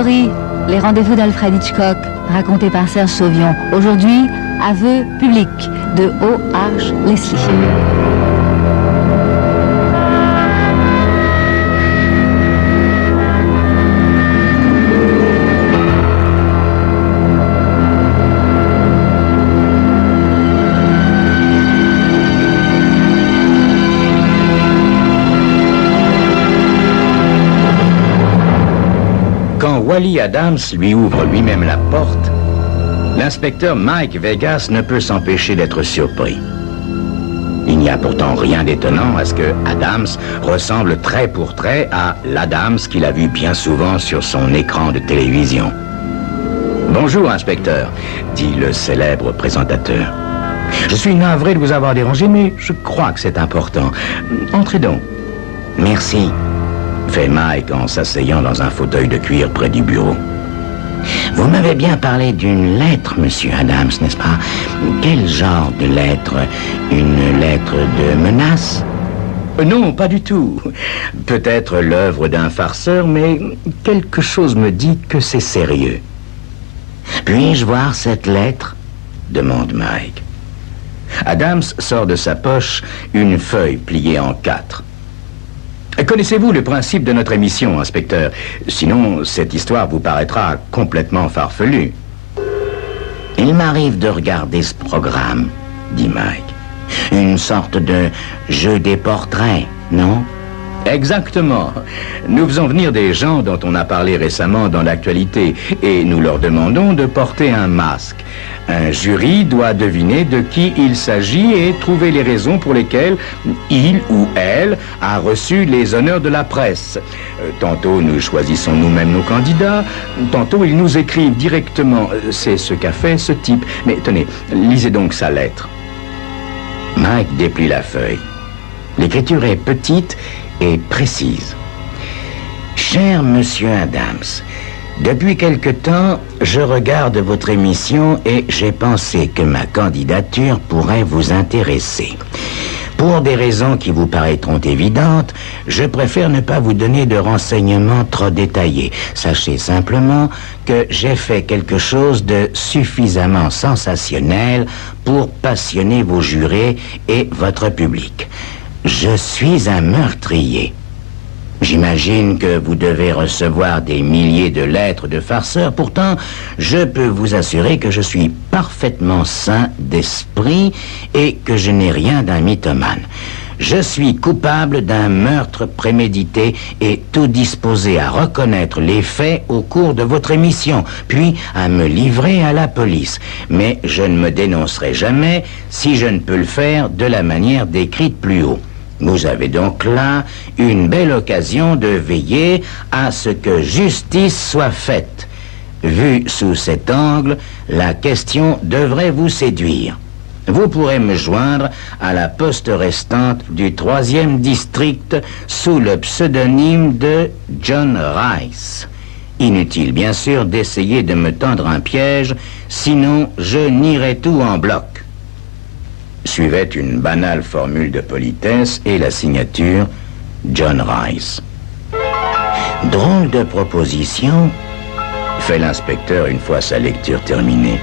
Story, les rendez-vous d'Alfred Hitchcock, racontés par Serge Sauvion. Aujourd'hui, aveu public de O.H. Leslie. Wally Adams lui ouvre lui-même la porte, l'inspecteur Mike Vegas ne peut s'empêcher d'être surpris. Il n'y a pourtant rien d'étonnant à ce que Adams ressemble trait pour trait à l'Adams qu'il a vu bien souvent sur son écran de télévision. « Bonjour, inspecteur », dit le célèbre présentateur. « Je suis navré de vous avoir dérangé, mais je crois que c'est important. Entrez donc. »« Merci », fait Mike en s'asseyant dans un fauteuil de cuir près du bureau. « Vous m'avez bien parlé d'une lettre, monsieur Adams, n'est-ce pas? Quel genre de lettre? Une lettre de menace? » Non, pas du tout. Peut-être l'œuvre d'un farceur, mais quelque chose me dit que c'est sérieux. « Puis-je voir cette lettre? » demande Mike. Adams sort de sa poche une feuille pliée en 4. Connaissez-vous le principe de notre émission, inspecteur? Sinon, cette histoire vous paraîtra complètement farfelue. Il m'arrive de regarder ce programme, dit Mike. Une sorte de jeu des portraits, non? Exactement. Nous faisons venir des gens dont on a parlé récemment dans l'actualité et nous leur demandons de porter un masque. Un jury doit deviner de qui il s'agit et trouver les raisons pour lesquelles il ou elle a reçu les honneurs de la presse. Tantôt nous choisissons nous-mêmes nos candidats, tantôt ils nous écrivent directement. C'est ce qu'a fait ce type. Mais tenez, lisez donc sa lettre. Mike déplie la feuille. L'écriture est petite et précise. Cher monsieur Adams, depuis quelque temps, je regarde votre émission et j'ai pensé que ma candidature pourrait vous intéresser. Pour des raisons qui vous paraîtront évidentes, je préfère ne pas vous donner de renseignements trop détaillés. Sachez simplement que j'ai fait quelque chose de suffisamment sensationnel pour passionner vos jurés et votre public. Je suis un meurtrier. J'imagine que vous devez recevoir des milliers de lettres de farceurs. Pourtant, je peux vous assurer que je suis parfaitement sain d'esprit et que je n'ai rien d'un mythomane. Je suis coupable d'un meurtre prémédité et tout disposé à reconnaître les faits au cours de votre émission, puis à me livrer à la police. Mais je ne me dénoncerai jamais si je ne peux le faire de la manière décrite plus haut. Vous avez donc là une belle occasion de veiller à ce que justice soit faite. Vu sous cet angle, la question devrait vous séduire. Vous pourrez me joindre à la poste restante du 3e district sous le pseudonyme de John Rice. Inutile, bien sûr, d'essayer de me tendre un piège, sinon je nierai tout en bloc. Suivait une banale formule de politesse et la signature John Rice. Drôle de proposition, fait l'inspecteur une fois sa lecture terminée.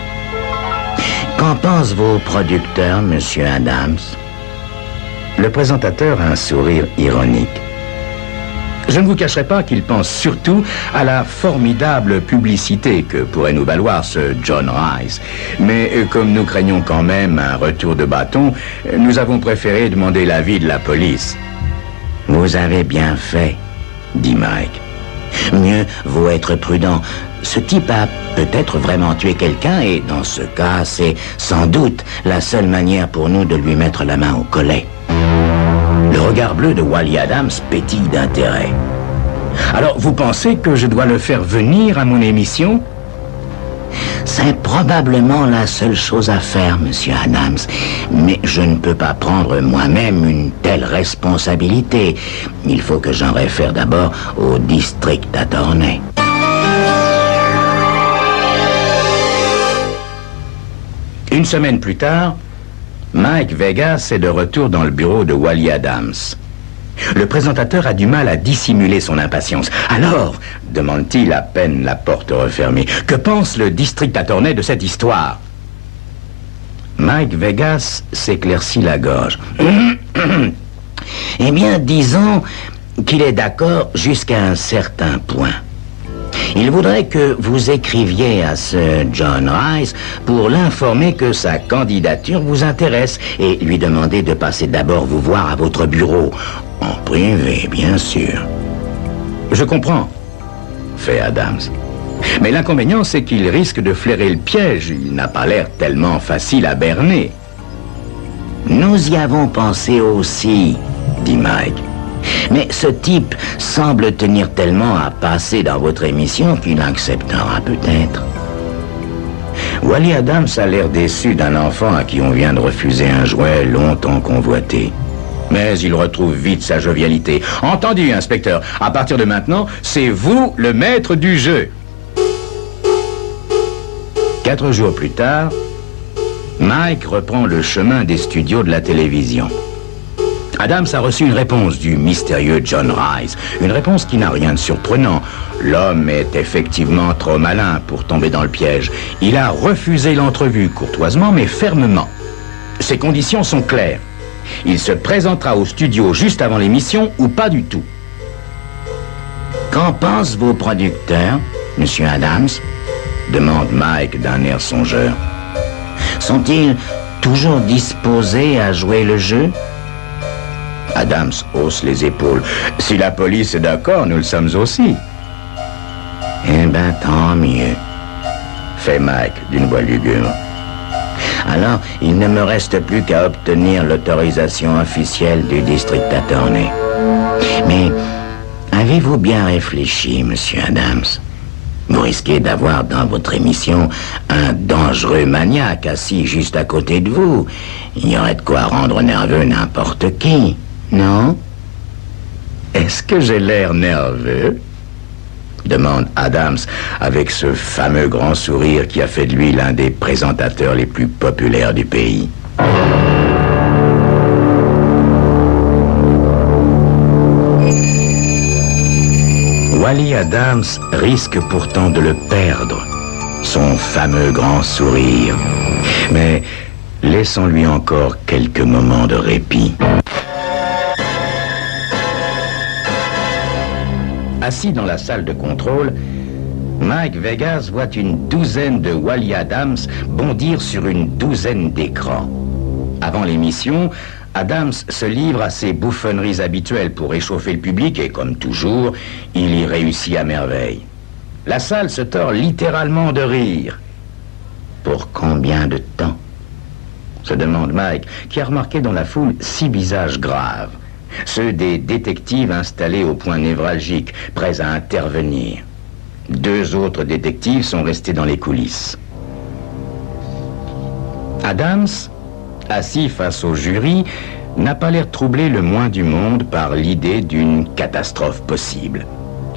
Qu'en pensent vos producteurs, monsieur Adams? Le présentateur a un sourire ironique. Je ne vous cacherai pas qu'il pense surtout à la formidable publicité que pourrait nous valoir ce John Rice. Mais comme nous craignons quand même un retour de bâton, nous avons préféré demander l'avis de la police. Vous avez bien fait, dit Mike. Mieux vaut être prudent. Ce type a peut-être vraiment tué quelqu'un et dans ce cas, c'est sans doute la seule manière pour nous de lui mettre la main au collet. Le regard bleu de Wally Adams pétille d'intérêt. Alors, vous pensez que je dois le faire venir à mon émission? C'est probablement la seule chose à faire, monsieur Adams. Mais je ne peux pas prendre moi-même une telle responsabilité. Il faut que j'en réfère d'abord au district attorney. Une semaine plus tard, Mike Vegas est de retour dans le bureau de Wally Adams. Le présentateur a du mal à dissimuler son impatience. Alors, demande-t-il à peine la porte refermée, que pense le district attorney de cette histoire? Mike Vegas s'éclaircit la gorge. Eh bien, disons qu'il est d'accord jusqu'à un certain point. Il voudrait que vous écriviez à ce John Rice pour l'informer que sa candidature vous intéresse et lui demander de passer d'abord vous voir à votre bureau. En privé, bien sûr. Je comprends, fait Adams. Mais l'inconvénient, c'est qu'il risque de flairer le piège. Il n'a pas l'air tellement facile à berner. Nous y avons pensé aussi, dit Mike. Mais ce type semble tenir tellement à passer dans votre émission qu'il acceptera peut-être. Wally Adams a l'air déçu d'un enfant à qui on vient de refuser un jouet longtemps convoité. Mais il retrouve vite sa jovialité. Entendu, inspecteur. À partir de maintenant, c'est vous le maître du jeu. 4 jours plus tard, Mike reprend le chemin des studios de la télévision. Adams a reçu une réponse du mystérieux John Rice. Une réponse qui n'a rien de surprenant. L'homme est effectivement trop malin pour tomber dans le piège. Il a refusé l'entrevue courtoisement mais fermement. Ses conditions sont claires. Il se présentera au studio juste avant l'émission ou pas du tout. Qu'en pensent vos producteurs, monsieur Adams? Demande Mike d'un air songeur. Sont-ils toujours disposés à jouer le jeu? Adams hausse les épaules. Si la police est d'accord, nous le sommes aussi. Eh ben, tant mieux, fait Mike d'une voix lugubre. Alors, il ne me reste plus qu'à obtenir l'autorisation officielle du district attorney. Mais avez-vous bien réfléchi, monsieur Adams? Vous risquez d'avoir dans votre émission un dangereux maniaque assis juste à côté de vous. Il y aurait de quoi rendre nerveux n'importe qui, non? Est-ce que j'ai l'air nerveux? Demande Adams avec ce fameux grand sourire qui a fait de lui l'un des présentateurs les plus populaires du pays. Wally Adams risque pourtant de le perdre, son fameux grand sourire. Mais laissons-lui encore quelques moments de répit. Assis dans la salle de contrôle, Mike Vegas voit une douzaine de Wally Adams bondir sur une douzaine d'écrans. Avant l'émission, Adams se livre à ses bouffonneries habituelles pour réchauffer le public et, comme toujours, il y réussit à merveille. La salle se tord littéralement de rire. Pour combien de temps? Se demande Mike, qui a remarqué dans la foule 6 visages graves. Ceux des détectives installés au point névralgique, prêts à intervenir. 2 autres détectives sont restés dans les coulisses. Adams, assis face au jury, n'a pas l'air troublé le moins du monde par l'idée d'une catastrophe possible.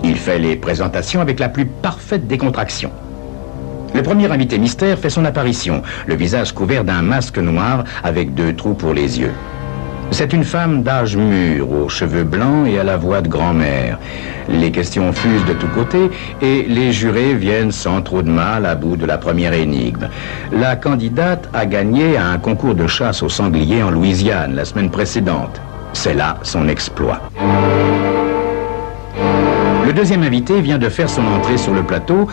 Il fait les présentations avec la plus parfaite décontraction. Le premier invité mystère fait son apparition, le visage couvert d'un masque noir avec 2 trous pour les yeux. C'est une femme d'âge mûr, aux cheveux blancs et à la voix de grand-mère. Les questions fusent de tous côtés et les jurés viennent sans trop de mal à bout de la première énigme. La candidate a gagné à un concours de chasse au sanglier en Louisiane la semaine précédente. C'est là son exploit. Le deuxième invité vient de faire son entrée sur le plateau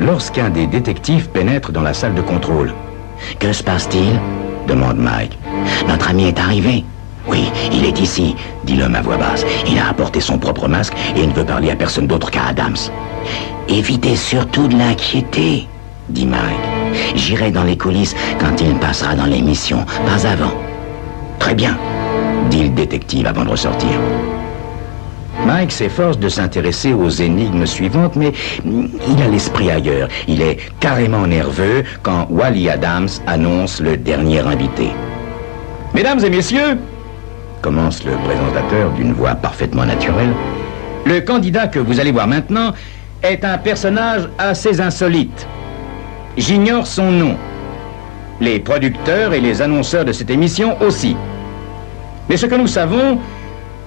lorsqu'un des détectives pénètre dans la salle de contrôle. « Que se passe-t-il » demande Mike. « Notre ami est arrivé. » « Oui, il est ici, » dit l'homme à voix basse. Il a apporté son propre masque et ne veut parler à personne d'autre qu'à Adams. « Évitez surtout de l'inquiéter, » dit Mike. « J'irai dans les coulisses quand il passera dans l'émission, pas avant. »« Très bien, » dit le détective avant de ressortir. Mike s'efforce de s'intéresser aux énigmes suivantes, mais il a l'esprit ailleurs. Il est carrément nerveux quand Wally Adams annonce le dernier invité. « Mesdames et messieurs, » commence le présentateur d'une voix parfaitement naturelle, « le candidat que vous allez voir maintenant est un personnage assez insolite. J'ignore son nom. Les producteurs et les annonceurs de cette émission aussi. Mais ce que nous savons,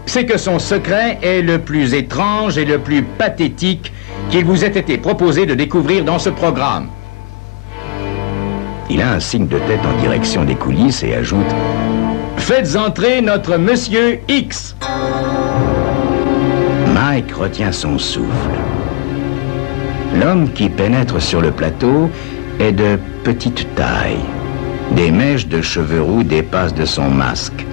c'est que son secret est le plus étrange et le plus pathétique qu'il vous ait été proposé de découvrir dans ce programme. Il a un signe de tête en direction des coulisses et ajoute « Faites entrer notre Monsieur X ». Mike retient son souffle. L'homme qui pénètre sur le plateau est de petite taille. Des mèches de cheveux roux dépassent de son masque.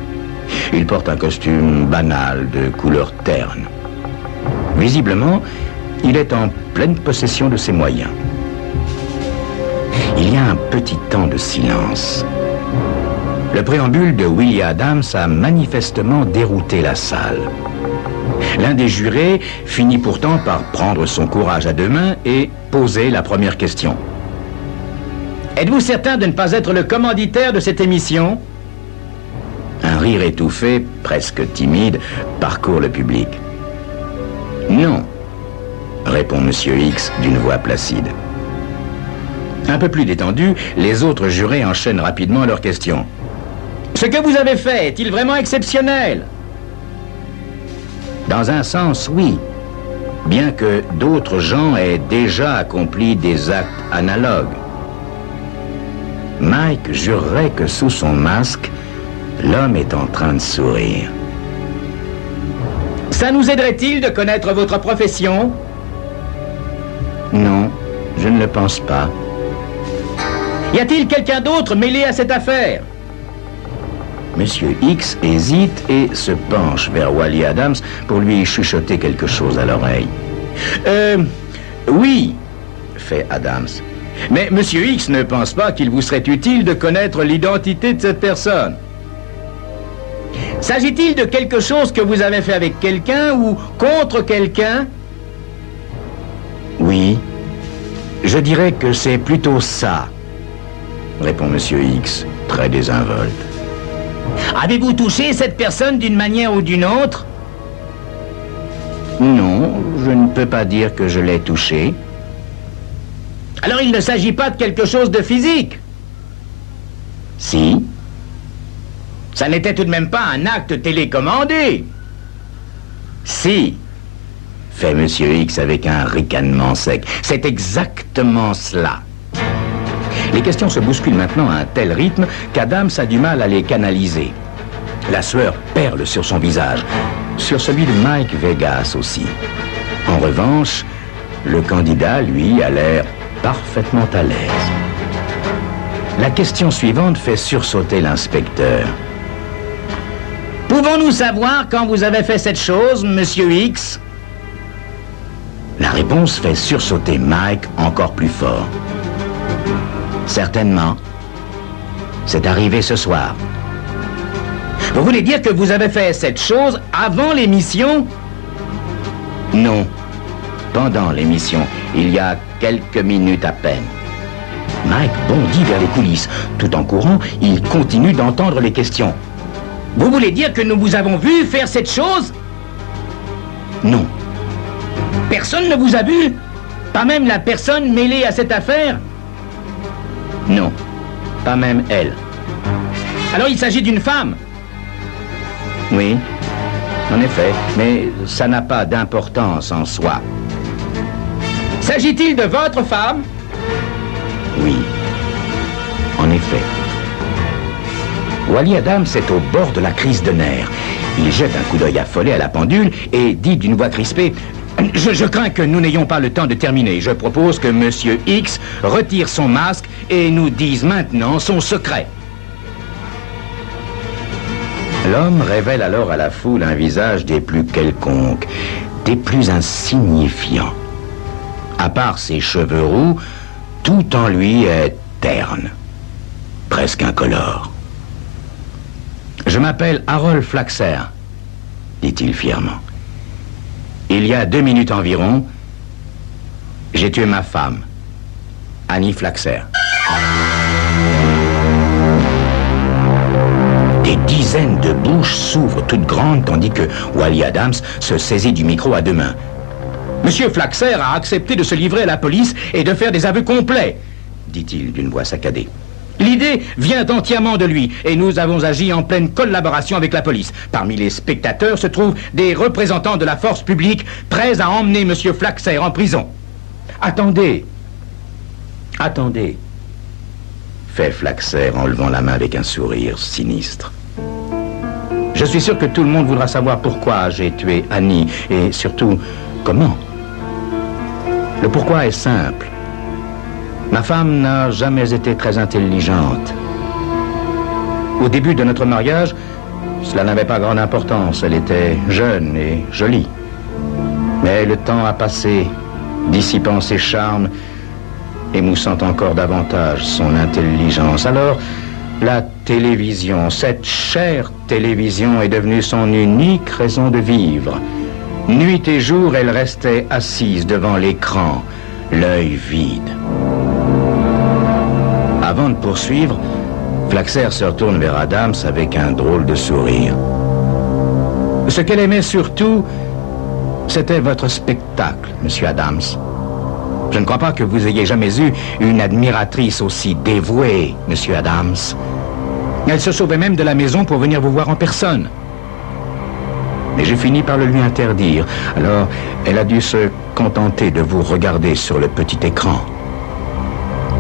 Il porte un costume banal de couleur terne. Visiblement, il est en pleine possession de ses moyens. Il y a un petit temps de silence. Le préambule de Willie Adams a manifestement dérouté la salle. L'un des jurés finit pourtant par prendre son courage à deux mains et poser la première question. Êtes-vous certain de ne pas être le commanditaire de cette émission? Un rire étouffé, presque timide, parcourt le public. Non, répond Monsieur X d'une voix placide. Un peu plus détendu, les autres jurés enchaînent rapidement leurs questions. Ce que vous avez fait est-il vraiment exceptionnel? Dans un sens, oui. Bien que d'autres gens aient déjà accompli des actes analogues. Mike jurerait que sous son masque, l'homme est en train de sourire. Ça nous aiderait-il de connaître votre profession? Non, je ne le pense pas. Y a-t-il quelqu'un d'autre mêlé à cette affaire? Monsieur X hésite et se penche vers Wally Adams pour lui chuchoter quelque chose à l'oreille. Oui, fait Adams. Mais Monsieur X ne pense pas qu'il vous serait utile de connaître l'identité de cette personne. S'agit-il de quelque chose que vous avez fait avec quelqu'un ou contre quelqu'un? Oui, je dirais que c'est plutôt ça, répond Monsieur X, très désinvolte. Avez-vous touché cette personne d'une manière ou d'une autre? Non, je ne peux pas dire que je l'ai touché. Alors il ne s'agit pas de quelque chose de physique? Si. Ça n'était tout de même pas un acte télécommandé? Si, fait Monsieur X avec un ricanement sec. C'est exactement cela. Les questions se bousculent maintenant à un tel rythme qu'Adams a du mal à les canaliser. La sueur perle sur son visage, sur celui de Mike Vegas aussi. En revanche, le candidat, lui, a l'air parfaitement à l'aise. La question suivante fait sursauter l'inspecteur. Pouvons-nous savoir quand vous avez fait cette chose, Monsieur X? La réponse fait sursauter Mike encore plus fort. Certainement. C'est arrivé ce soir. Vous voulez dire que vous avez fait cette chose avant l'émission? Non. Pendant l'émission, il y a quelques minutes à peine. Mike bondit vers les coulisses. Tout en courant, il continue d'entendre les questions. Vous voulez dire que nous vous avons vu faire cette chose? Non. Personne ne vous a vu? Pas même la personne mêlée à cette affaire? Non, pas même elle. Alors il s'agit d'une femme? Oui, en effet, mais ça n'a pas d'importance en soi. S'agit-il de votre femme? Oui, en effet. Wally Adams est au bord de la crise de nerfs. Il jette un coup d'œil affolé à la pendule et dit d'une voix crispée: Je crains que nous n'ayons pas le temps de terminer. Je propose que Monsieur X retire son masque et nous dise maintenant son secret. L'homme révèle alors à la foule un visage des plus quelconques, des plus insignifiants. À part ses cheveux roux, tout en lui est terne, presque incolore. Je m'appelle Harold Flaxer, dit-il fièrement. Il y a 2 minutes environ, j'ai tué ma femme, Annie Flaxer. Des dizaines de bouches s'ouvrent toutes grandes tandis que Wally Adams se saisit du micro à 2 mains. Monsieur Flaxer a accepté de se livrer à la police et de faire des aveux complets, dit-il d'une voix saccadée. L'idée vient entièrement de lui et nous avons agi en pleine collaboration avec la police. Parmi les spectateurs se trouvent des représentants de la force publique prêts à emmener M. Flaxer en prison. Attendez. Attendez. Fait Flaxer en levant la main avec un sourire sinistre. Je suis sûr que tout le monde voudra savoir pourquoi j'ai tué Annie et surtout comment. Le pourquoi est simple. Ma femme n'a jamais été très intelligente. Au début de notre mariage, cela n'avait pas grande importance. Elle était jeune et jolie. Mais le temps a passé, dissipant ses charmes, émoussant encore davantage son intelligence. Alors, la télévision, cette chère télévision est devenue son unique raison de vivre. Nuit et jour, elle restait assise devant l'écran, l'œil vide. Avant de poursuivre, Flaxer se retourne vers Adams avec un drôle de sourire. Ce qu'elle aimait surtout, c'était votre spectacle, Monsieur Adams. Je ne crois pas que vous ayez jamais eu une admiratrice aussi dévouée, Monsieur Adams. Elle se sauvait même de la maison pour venir vous voir en personne. Mais j'ai fini par le lui interdire. Alors, elle a dû se contenter de vous regarder sur le petit écran.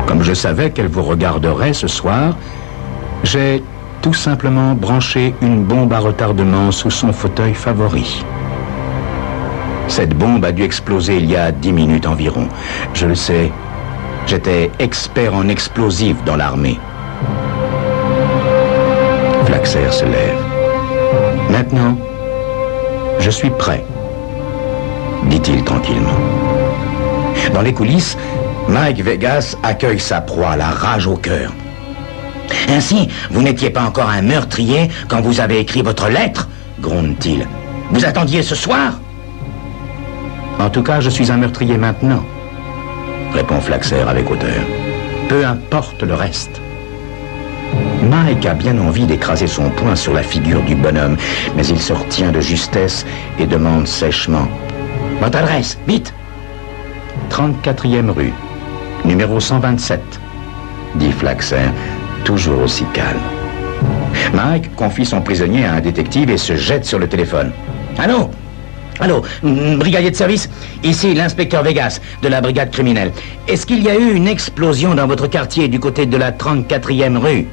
Comme je savais qu'elle vous regarderait ce soir, j'ai tout simplement branché une bombe à retardement sous son fauteuil favori. Cette bombe a dû exploser il y a 10 minutes environ. Je le sais, j'étais expert en explosifs dans l'armée. Flaxer se lève. Maintenant, je suis prêt, dit-il tranquillement. Dans les coulisses, Mike Vegas accueille sa proie, la rage au cœur. Ainsi, vous n'étiez pas encore un meurtrier quand vous avez écrit votre lettre, gronde-t-il. Vous attendiez ce soir? En tout cas, je suis un meurtrier maintenant, répond Flaxer avec hauteur. Peu importe le reste. Mike a bien envie d'écraser son poing sur la figure du bonhomme, mais il se retient de justesse et demande sèchement. Votre adresse, vite! 34e rue, numéro 127, dit Flaxer, toujours aussi calme. Mike confie son prisonnier à un détective et se jette sur le téléphone. Allô? Allô, brigadier de service, ici l'inspecteur Vegas de la brigade criminelle. Est-ce qu'il y a eu une explosion dans votre quartier du côté de la 34e rue?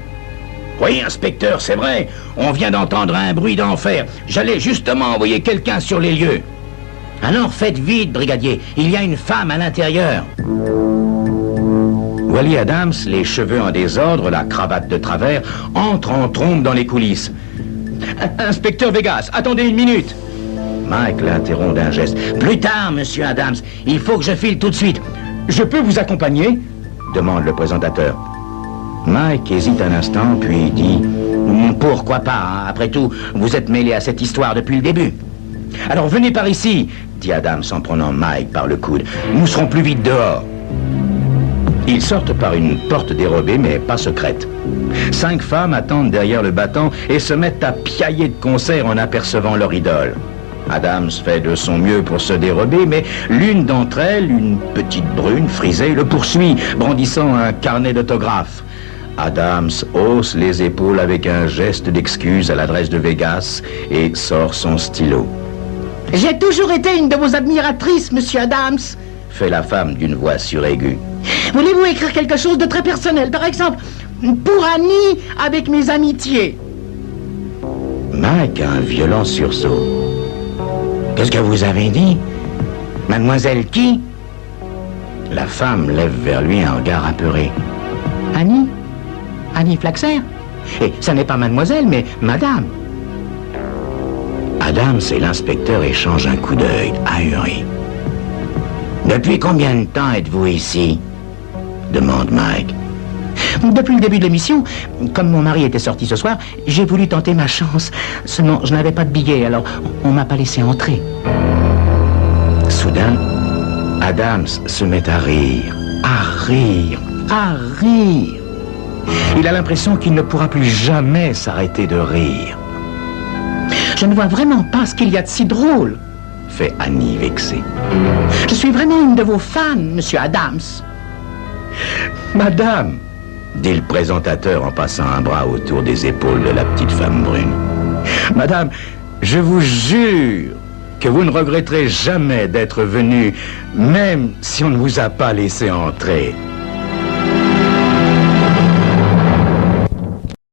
Oui, inspecteur, c'est vrai. On vient d'entendre un bruit d'enfer. J'allais justement envoyer quelqu'un sur les lieux. Alors faites vite, brigadier. Il y a une femme à l'intérieur. Wally Adams, les cheveux en désordre, la cravate de travers, entre en trombe dans les coulisses. Inspecteur Vegas, attendez une minute. Mike l'interrompt d'un geste. Plus tard, monsieur Adams. Il faut que je file tout de suite. Je peux vous accompagner? Demande le présentateur. Mike hésite un instant, puis dit « Pourquoi pas, hein? Après tout, vous êtes mêlé à cette histoire depuis le début. » « Alors venez par ici, dit Adams en prenant Mike par le coude. Nous serons plus vite dehors. » Ils sortent par une porte dérobée, mais pas secrète. 5 femmes attendent derrière le battant et se mettent à piailler de concert en apercevant leur idole. Adams fait de son mieux pour se dérober, mais l'une d'entre elles, une petite brune frisée, le poursuit, brandissant un carnet d'autographes. Adams hausse les épaules avec un geste d'excuse à l'adresse de Vegas et sort son stylo. « J'ai toujours été une de vos admiratrices, monsieur Adams, » fait la femme d'une voix suraiguë. « Voulez-vous écrire quelque chose de très personnel, par exemple, pour Annie avec mes amitiés ?» Mike a un violent sursaut. « Qu'est-ce que vous avez dit? Mademoiselle qui ?» La femme lève vers lui un regard apeuré. « Annie? Annie Flaxer? Et ça n'est pas mademoiselle, mais madame. » Adams et l'inspecteur échangent un coup d'œil, ahuri. « Depuis combien de temps êtes-vous ici? » demande Mike. « Depuis le début de l'émission, comme mon mari était sorti ce soir, j'ai voulu tenter ma chance. Seulement, je n'avais pas de billet, alors on m'a pas laissé entrer. » Soudain, Adams se met à rire, à rire, à rire. Il a l'impression qu'il ne pourra plus jamais s'arrêter de rire. « Je ne vois vraiment pas ce qu'il y a de si drôle, » fait Annie vexée. « Je suis vraiment une de vos fans, monsieur Adams. »« Madame, dit le présentateur en passant un bras autour des épaules de la petite femme brune. Madame, je vous jure que vous ne regretterez jamais d'être venue, même si on ne vous a pas laissé entrer.